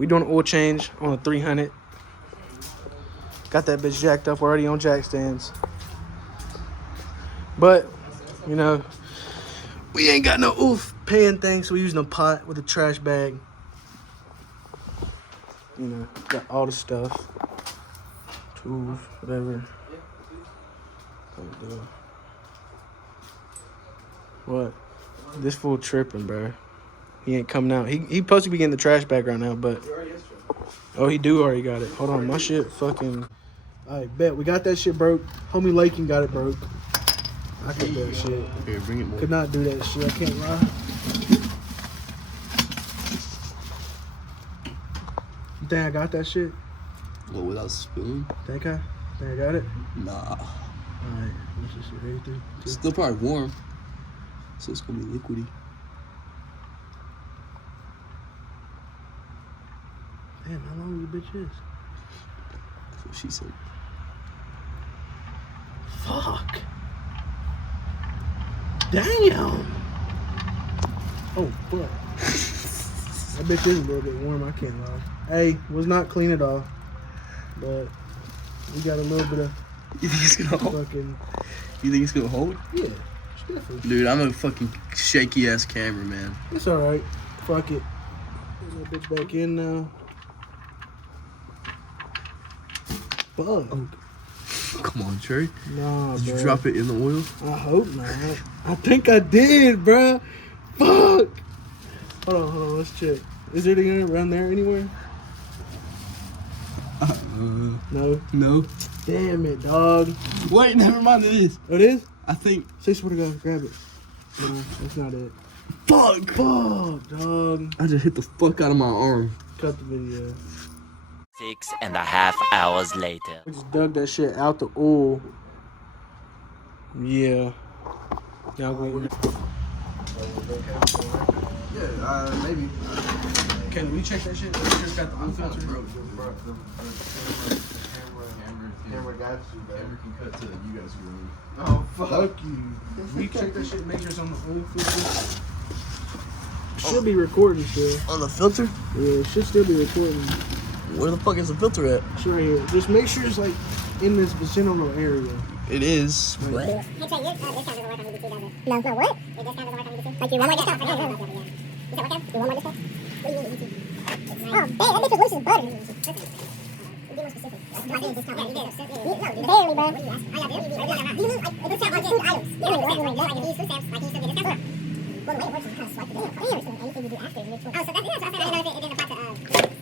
We doing an oil change on a 300. Got that bitch jacked up already on jack stands. But, you know, we ain't got no oof pan thing, so we using a pot with a trash bag. You know, got all the stuff. Tools, whatever. What? This fool tripping, bro. He ain't coming out. He supposed to be getting the trash bag right now, but... Oh, he do already got it. Hold on, my shit fucking... Alright, bet. We got that shit broke. Homie Lakin got it broke. I could do that shit. Okay, bring it more. Could not do that shit. I can't lie. You think I got that shit? Well, without spilling? Think I got it? Nah. Alright, what's this shit? 83? It's still probably warm. So it's gonna be liquidy. Damn, how long the bitch is? That's what she said. Fuck. Damn. Oh, fuck. That bitch is a little bit warm, I can't lie. Hey, was not clean at all. But we got a little bit of... You think it's gonna hold? Fucking... You think it's gonna hold? Yeah, it's definitely. Dude, I'm a fucking shaky ass camera, man. It's alright. Fuck it. Put that bitch back in now. Fuck. Oh. Come on, Trey. Nah, Did bro. you drop it in the oil? I hope not. I think I did, bruh. Fuck. Hold on, let's check. Is there anything around there anywhere? No. No. Damn it, dog. Wait, never mind. It is. Oh, it is? I think. Say swear to God, grab it. No, that's not it. Fuck. Fuck, dog. I just hit the fuck out of my arm. Cut the video. 6.5 hours later. We just dug that shit out the oil. Yeah. Now we. Yeah, maybe. Can we check that shit? Make sure it's got the oil filter. Camera got you, bro. Camera can cut to you guys' room. Oh, fuck you. We check that shit, make sure it's on the oil filter. Should be recording still. On the filter? Yeah, it should still be recording. Where the fuck is the filter at? It's right here. Just make sure it's like in this vicinal area. It is. Right. Hey, Trey, your discount doesn't work on EBT, does it? No, what? Your discount doesn't work on EBT? Like your one more discount? Yeah. Does that work out? Your one more discount? What do you mean EBT? Oh, dang, that bitch was loose as butter. Be more specific. I didn't discount. Yeah, you did. No, barely, bro. What do you ask? Oh, yeah, barely. Do you mean like a discount on food items? Yeah, like if you use food stamps, like you still get discount? Well, the way it works is you kind of swipe it in. Anything you do after, you get 20. Oh, so that's, I didn't know if it didn't apply to,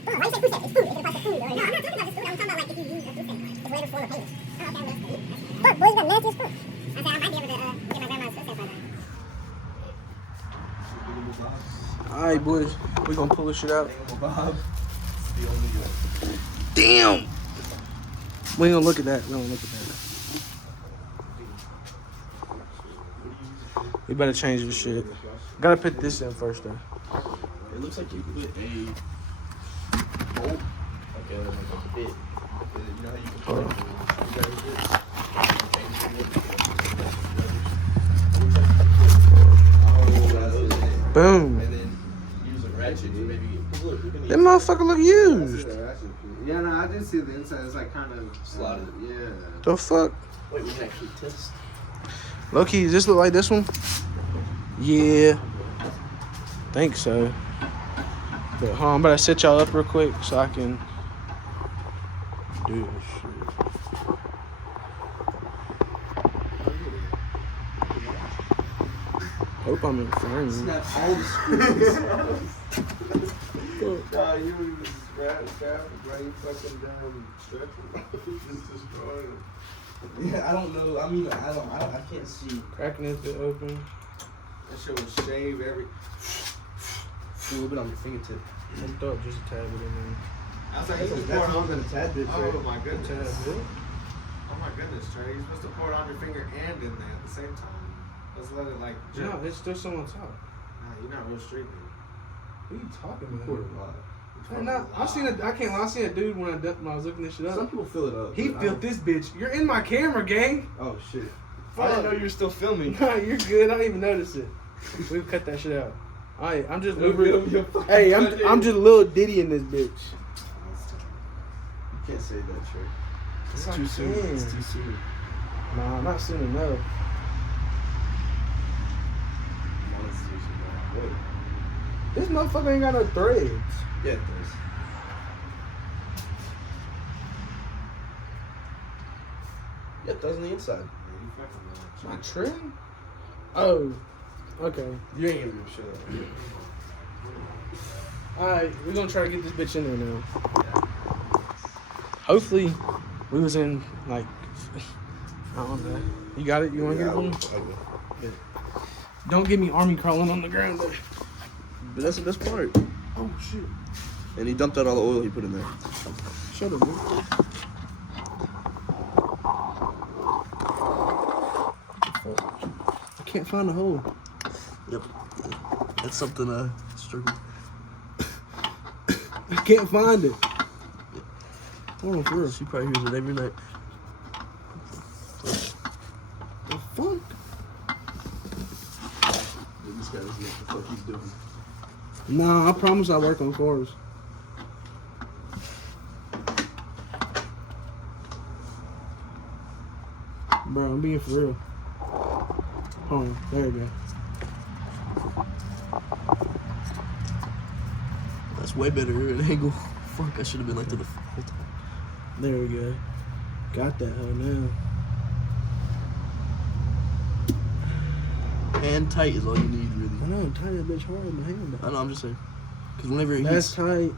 why do you say food stamp? It's food. It applies to food. No, I'm not talking about just food. I'm talking about like if you use a food stamp card. It's a way to form a payment. Oh, okay. Fuck, boys, you got nasty as fuck. I said I might be able to get my grandma's food stamp card. Alright, boys. We gonna pull this shit out. Damn! We ain't gonna look at that. We don't look at that. We better change this shit. Gotta put this in first, though. It looks like you put a bolt. Okay, like a bit. You know how you can put Boom. and then use a ratchet to maybe look. That motherfucker look used. Yeah, no, I did see the inside. It's like kind of Slotted. Yeah. The fuck? Wait, we can actually test. Low key, does this look like this one? Yeah. Think so. But hold on, I'm about to set y'all up real quick so I can do this shit. Hope I'm in frame. Snap all the screws. Nah, you was right, you fucking down stretching. Just destroying it. Yeah, I don't know. I mean, I can't see. Cracking this bit open. That shit was shaved every. A little bit on your fingertip. I thought just a tad bit in there. I was like, he's just That's pouring more on. than a tad bit. Trey. Oh my goodness. Tad bit? Oh my goodness, Trey. You're supposed to pour it on your finger and in there at the same time. Let's let it like. No, there's still some on top. Nah, you're not real street, man. What are you talking about? Quarter lot. Hey, nah, I can't lie. I seen a dude when I was looking this shit up. Some people fill it up. He filled this bitch. You're in my camera, gang. Oh shit! I didn't know you were still filming. Nah, you're good. I didn't even notice it. We've cut that shit out. Alright, I'm just Look at him, your fucking Hey, goddamn- I'm just little Diddy in this bitch. You can't say that, Trey. It's Yes, I too soon. can. It's too soon. Nah, not soon enough. What? This motherfucker ain't got no threads. Yeah, it does. Yeah, it does on the inside. My trim? Oh, okay. You ain't gonna be able to show that. Alright, we're gonna try to get this bitch in there now. Hopefully, we was in, like, I don't know. You got it? You wanna get one? I will. Don't get me army crawling on the ground though. But that's the best part. Oh, shit. And he dumped out all the oil he put in there. Shut up, man. I can't find the hole. Yep. That's something struggle. I can't find it. Hold on, for real. She probably hears it every night. The fuck? This guy doesn't know what the fuck he's doing. Nah, I promise I work on cars. Bro, I'm being for real. Hold on, there we go. That's way better at an angle. Fuck, I should have been like to the whole time. There we go. Got that hoe now. Hand tight is all you need, really. I know, I'm tight that bitch hard in my hand. I know, I'm just saying. Because whenever it That's heats, tight.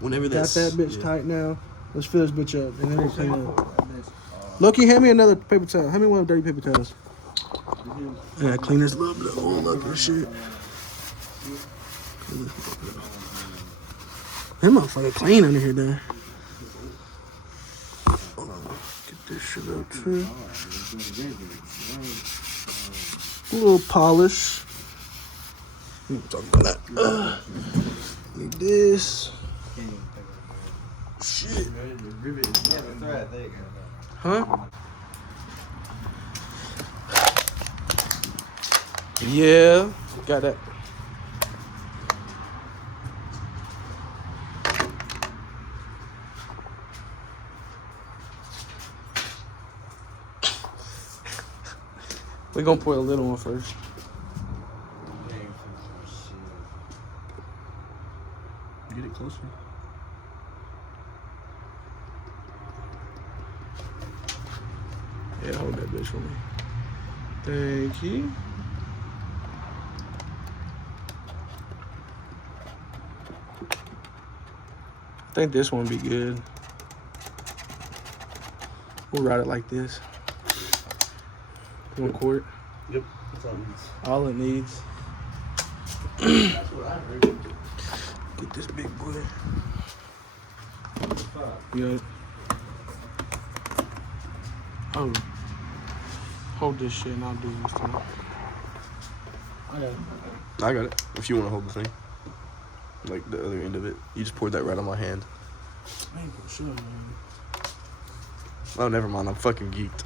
whenever Got that's... that bitch yeah. tight now. Let's fill this bitch up and then we'll clean up. Loki, hand me another paper towel. Hand me one of dirty paper towels. Yeah, clean this little bit of oil up and shit. That motherfucker clean under here, though. Get this shit up too. A little polish. Talk about that. Like this. Shit. Huh? Yeah, got that. We're gonna pour a little one first. Get it closer. Yeah, hold that bitch for me. Thank you. I think this one would be good. We'll ride it like this. 1 quart. Yep, that's all it needs. All it needs. That's what I heard. Get this big boy. Yeah. Oh. Hold this shit and I'll do this time. I got it. I got it. If you want to hold the thing. Like the other end of it. You just poured that right on my hand. I ain't for sure, man. Oh, never mind. I'm fucking geeked.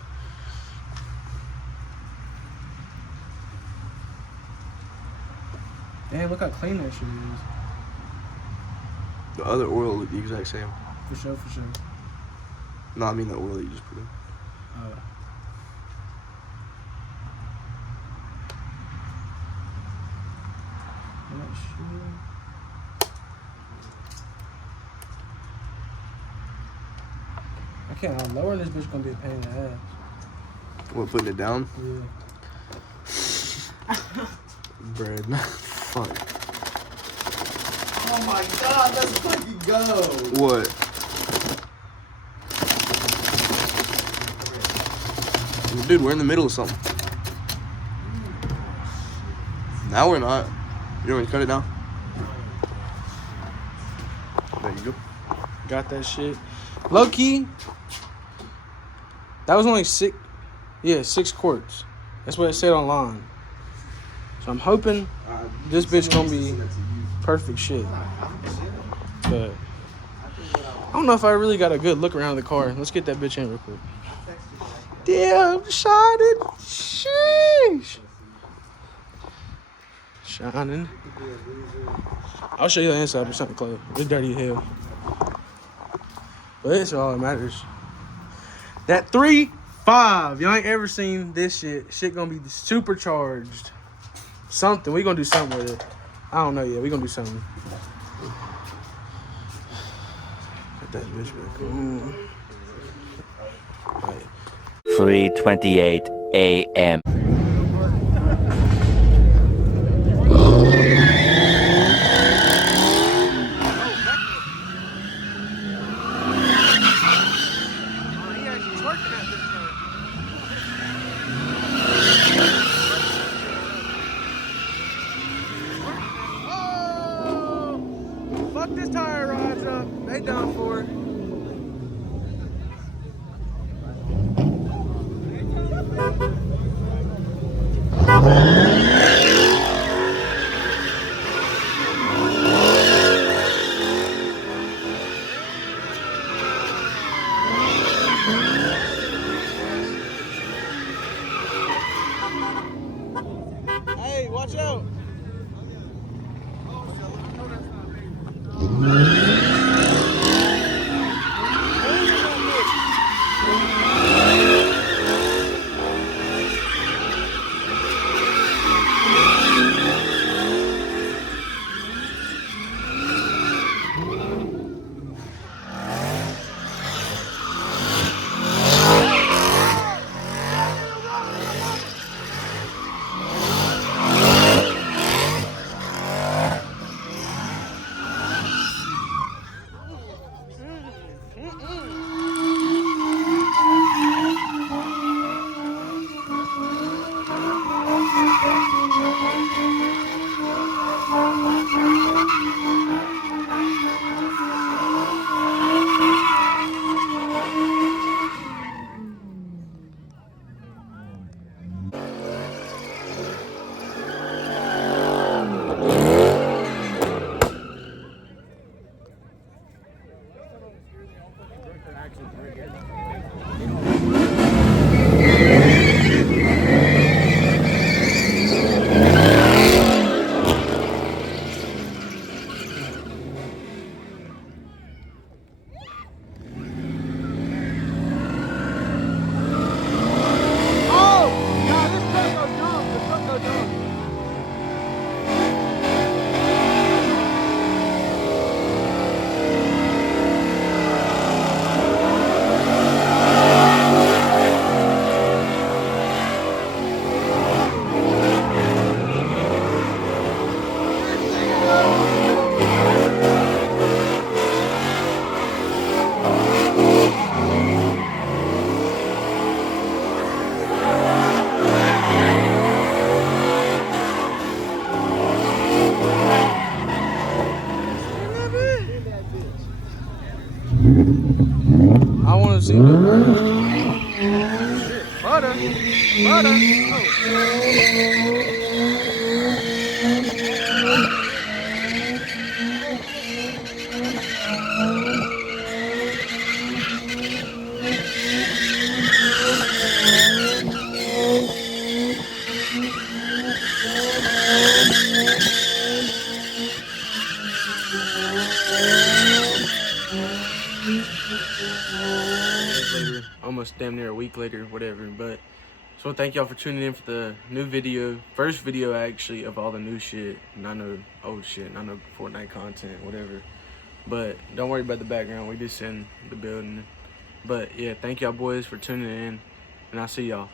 Damn, look how clean that shit is. The other oil looked the exact same. For sure, for sure. No, I mean the oil that you just put in. Not sure. I can't. Lowering this bitch gonna be a pain in the ass. What, putting it down? Yeah. Bread. Fuck. Oh my god, let's fucking go. What? Dude, we're in the middle of something. Now we're not. You want me to cut it down? There you go. Got that shit. Low key. That was only 6 quarts. That's what it said online. So I'm hoping this bitch gonna be perfect shit. But I don't know if I really got a good look around the car. Let's get that bitch in real quick. Damn, shot it. Sheesh. shining. I'll show you the inside, but it's not close. It's dirty as hell. But it's all that matters. That 3.5. Y'all ain't ever seen this shit. Shit gonna be supercharged. Something. We gonna do something with it. I don't know yet. We gonna do something. Put that bitch back on. Right. 3:28 a.m. Fuck this tire rides up. They done for it. Hey, watch out. I want to see the butter. Later, almost damn near a week later, whatever. But so thank y'all for tuning in for the new video, first video actually of all the new shit. Not no old shit, not no Fortnite content, whatever. But don't worry about the background. We just in the building. But yeah, thank y'all boys for tuning in, and I'll see y'all.